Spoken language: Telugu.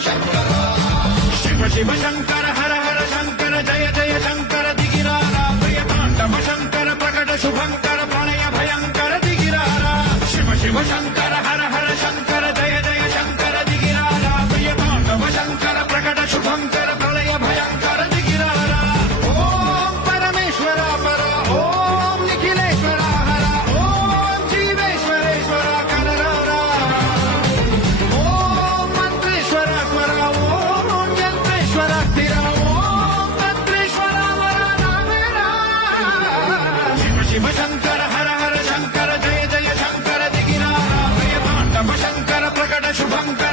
శంకర శివ శివ శంకర హర హర శంకర జయ జయ శంకర దిగిరారా ప్రియ తాండవ శంకర ప్రకట శుభంకర ప్రణయ భయంకర దిగిరారా శివ శివ శంకర హర హర శంకర జయ జయ శంకర దిగిరారా ప్రియ తాండవ శంకర ప్రకట శుభంకర ప్రళయ భయంకర దిగిరారా ఓం పరమేశ్వర పర ఓం నిఖిలేశ్వర హర ఓం జీవేశ్వరేశ్వర కరరారా ఓం మంత్రేశ్వర స్వర ఓం యంత్రేశ్వర స్థిర ఓం తంత్రేశ్వర వర నామేరా శివ శివ శంకర హర హర శంకర జయ జయ శంకర దిగిరారా ప్రియ తాండవ శంకర ప్రకట శుభంకర